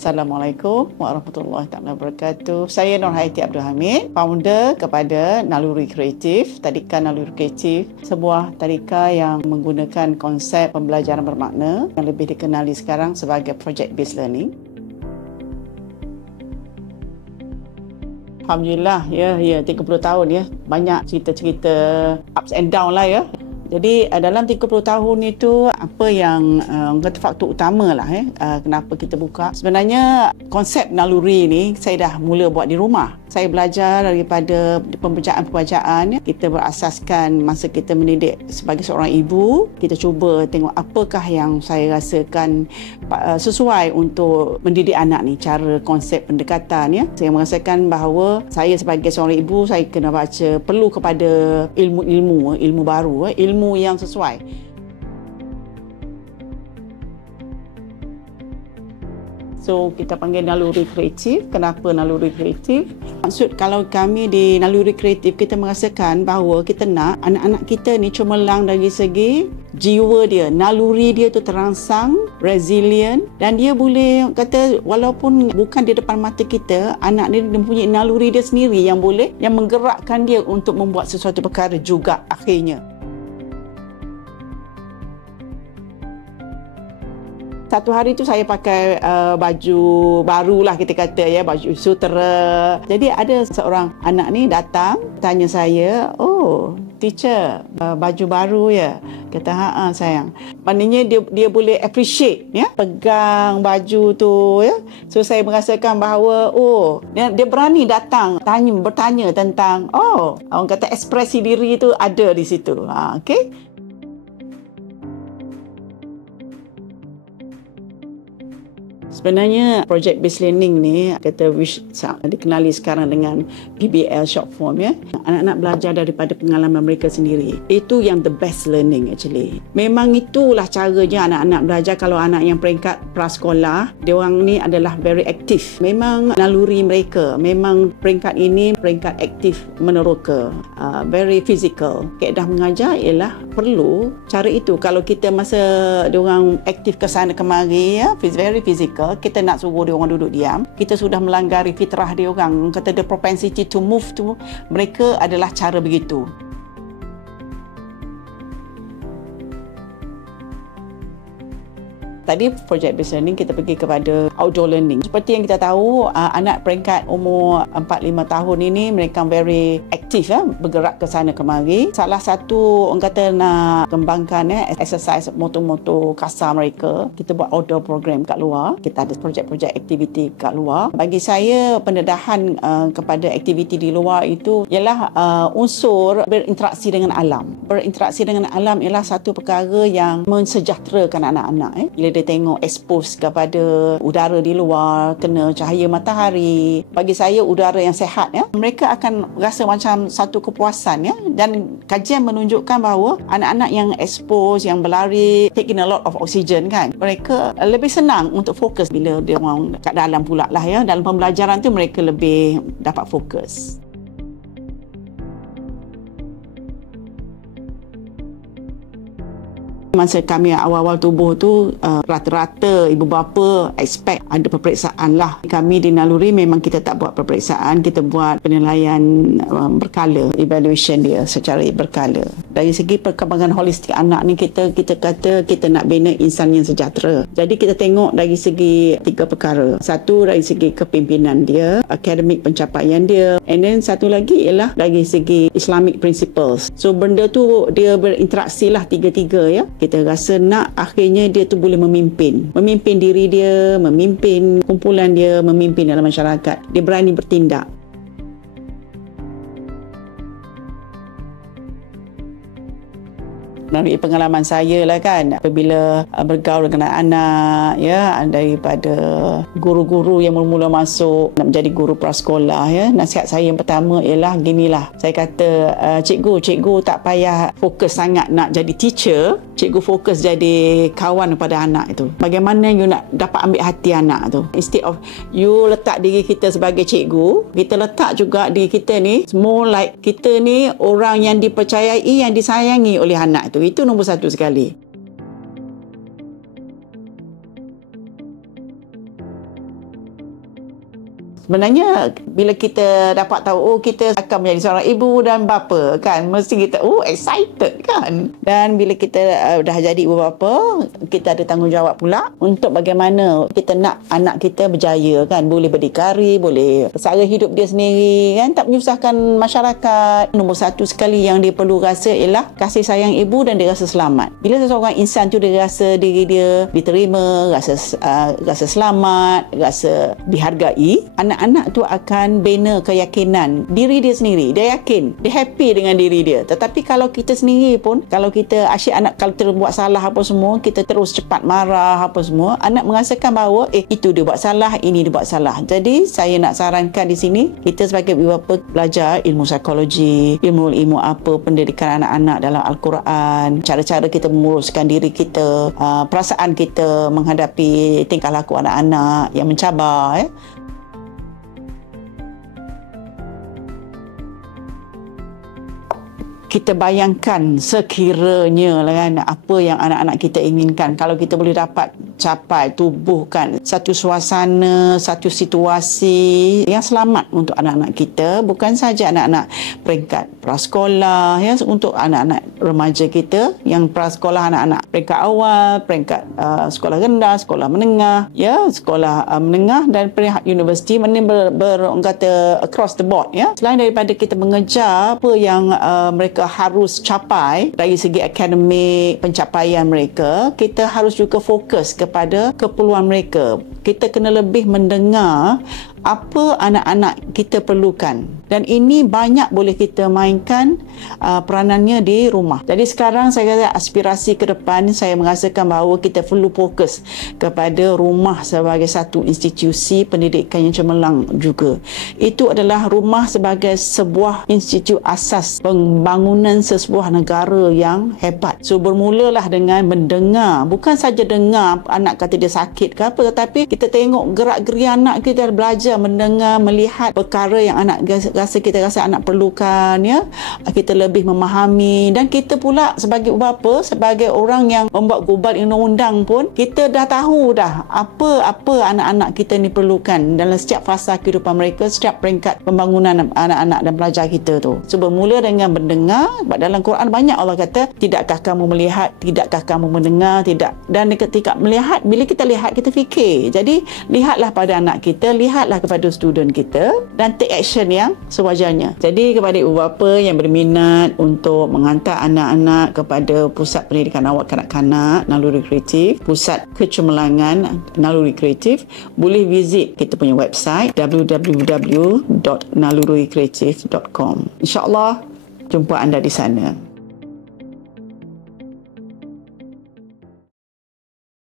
Assalamualaikum warahmatullahi wabarakatuh. Saya Nurhayati Abdul Hamid, founder kepada Naluri Kreatif. Tadika Naluri Kreatif, sebuah tadika yang menggunakan konsep pembelajaran bermakna yang lebih dikenali sekarang sebagai Project Based Learning. Alhamdulillah, ya 30 tahun ya. Banyak cerita-cerita ups and down lah ya. Jadi dalam 30 tahun itu apa yang kata faktor utama lah kenapa kita buka. Sebenarnya konsep naluri ni saya dah mula buat di rumah. Saya belajar daripada pembacaan-pembacaan. Kita berasaskan masa kita mendidik sebagai seorang ibu. Kita cuba tengok apakah yang saya rasakan sesuai untuk mendidik anak ni. Cara konsep pendekatan ya. Saya merasakan bahawa saya sebagai seorang ibu, saya kena baca perlu kepada ilmu baru, ilmu yang sesuai. So, kita panggil naluri kreatif. Kenapa naluri kreatif? Maksud kalau kami di naluri kreatif, kita merasakan bahawa kita nak anak-anak kita ni cemerlang dari segi jiwa dia, naluri dia tu terangsang, resilient, dan dia boleh kata walaupun bukan di depan mata kita, anak dia mempunyai naluri dia sendiri yang menggerakkan dia untuk membuat sesuatu perkara juga akhirnya. Satu hari tu saya pakai baju baru lah kita kata ya, baju sutera. Jadi ada seorang anak ni datang tanya saya, "Oh, teacher, baju baru ya?" Kata, "Ha sayang." Maknanya dia boleh appreciate ya, pegang baju tu ya. So saya merasakan bahawa dia berani datang bertanya tentang orang kata ekspresi diri tu ada di situ. Okey. Sebenarnya project based learning ni kata dikenali sekarang dengan PBL short form ya. Anak-anak belajar daripada pengalaman mereka sendiri. Itu yang the best learning actually. Memang itulah caranya anak-anak belajar. Kalau anak yang peringkat prasekolah, dia orang ni adalah very aktif. Memang naluri mereka, memang peringkat ini peringkat aktif meneroka. Very physical. Kaedah mengajar ialah perlu cara itu. Kalau kita masa dia orang aktif ke sana kemari ya, very physical, kita nak suruh dia orang duduk diam, kita sudah melanggari fitrah dia orang. Kata the propensity to move tu mereka adalah cara begitu. Tadi project based learning kita pergi kepada outdoor learning. Seperti yang kita tahu, anak peringkat umur 4-5 tahun ini mereka very aktif bergerak ke sana kemari. Salah satu orang kata nak kembangkan exercise motor-motor kasar mereka, kita buat outdoor program kat luar. Kita ada projek-projek aktiviti kat luar. Bagi saya pendedahan kepada aktiviti di luar itu ialah unsur berinteraksi dengan alam. Berinteraksi dengan alam ialah satu perkara yang mensejahterakan anak-anak. Bila dia tengok expose kepada udara di luar, kena cahaya matahari, bagi saya udara yang sihat ya, mereka akan rasa macam satu kepuasan ya. Dan kajian menunjukkan bahawa anak-anak yang expose, yang berlari, taking a lot of oxygen kan, mereka lebih senang untuk fokus bila dia orang kat dalam pula lah ya. Dalam pembelajaran tu mereka lebih dapat fokus. Masa kami awal-awal tubuh tu, rata-rata ibu bapa expect ada peperiksaan lah. Kami di Naluri memang kita tak buat peperiksaan, kita buat penilaian berkala, evaluation dia secara berkala. Dari segi perkembangan holistik anak ni, kita kata kita nak bina insan yang sejahtera. Jadi kita tengok dari segi 3 perkara. Satu dari segi kepimpinan dia, akademik pencapaian dia, and then satu lagi ialah dari segi Islamic principles. So benda tu dia berinteraksi lah tiga-tiga ya. Kita rasa nak akhirnya dia tu boleh memimpin diri dia, memimpin kumpulan dia, memimpin dalam masyarakat. Dia berani bertindak. Melalui pengalaman saya lah kan, apabila bergaul dengan anak ya, daripada guru-guru yang mula-mula masuk nak menjadi guru prasekolah ya, nasihat saya yang pertama ialah ginilah. Saya kata, cikgu tak payah fokus sangat nak jadi teacher, cikgu fokus jadi kawan kepada anak itu. Bagaimana you nak dapat ambil hati anak tu. Instead of you letak diri kita sebagai cikgu, kita letak juga diri kita ni more like kita ni orang yang dipercayai, yang disayangi oleh anak itu. Itu nombor satu sekali. Sebenarnya bila kita dapat tahu kita akan menjadi seorang ibu dan bapa kan, mesti kita excited kan. Dan bila kita dah jadi ibu bapa, kita ada tanggungjawab pula untuk bagaimana kita nak anak kita berjaya kan, boleh berdikari, boleh sara hidup dia sendiri kan, tak menyusahkan masyarakat. Nombor satu sekali yang dia perlu rasa ialah kasih sayang ibu dan dia rasa selamat. Bila seseorang insan tu dia rasa diri dia diterima, rasa selamat, rasa dihargai, anak-anak tu akan bina keyakinan diri dia sendiri. Dia yakin, dia happy dengan diri dia. Tetapi kalau kita sendiri pun, kalau kita asyik anak kalau terbuat salah apa semua, kita terus cepat marah apa semua, anak merasakan bahawa itu dia buat salah, ini dia buat salah. Jadi saya nak sarankan di sini, kita sebagai ibu bapa belajar ilmu psikologi, ilmu apa pendidikan anak-anak dalam Al-Quran, cara-cara kita menguruskan diri kita, perasaan kita menghadapi tingkah laku anak-anak yang mencabar. Kita bayangkan sekiranya kan, apa yang anak-anak kita inginkan, kalau kita boleh dapat capai, tubuhkan satu suasana, satu situasi yang selamat untuk anak-anak kita, bukan saja anak-anak peringkat prasekolah ya, untuk anak-anak remaja kita yang prasekolah, anak-anak peringkat awal, peringkat sekolah rendah, sekolah menengah ya, sekolah menengah dan peringkat universiti, orang kata across the board ya. Selain daripada kita mengejar apa yang mereka harus capai dari segi akademik, pencapaian mereka, kita harus juga fokus kepada keperluan mereka. Kita kena lebih mendengar apa anak-anak kita perlukan, dan ini banyak boleh kita mainkan peranannya di rumah. Jadi sekarang saya kata aspirasi ke depan, saya merasakan bahawa kita perlu fokus kepada rumah sebagai satu institusi pendidikan yang cemerlang juga. Itu adalah rumah sebagai sebuah institusi asas pembangunan sebuah negara yang hebat. So bermulalah dengan mendengar, bukan saja dengar anak kata dia sakit ke apa, tetapi kita tengok gerak-geri anak kita, belajar mendengar, melihat perkara yang anak kita rasa anak perlukan ya. Kita lebih memahami, dan kita pula sebagai bapa, sebagai orang yang membuat gubat undang-undang pun, kita dah tahu dah apa anak-anak kita ni perlukan dalam setiap fasa kehidupan mereka, setiap peringkat pembangunan anak-anak dan pelajar kita tu. So bermula dengan mendengar. Dalam Quran banyak Allah kata, tidakkah kamu melihat, tidakkah kamu mendengar, tidak. Dan ketika melihat, bila kita lihat, kita fikir. Jadi lihatlah pada anak kita, lihatlah kepada student kita, dan take action yang sewajarnya. Jadi kepada ibu bapa yang berminat untuk menghantar anak-anak kepada Pusat Pendidikan Awak Kanak-kanak Naluri Kreatif, Pusat Kecemerlangan Naluri Kreatif, boleh visit kita punya website www.nalurikreatif.com. InsyaAllah jumpa anda di sana.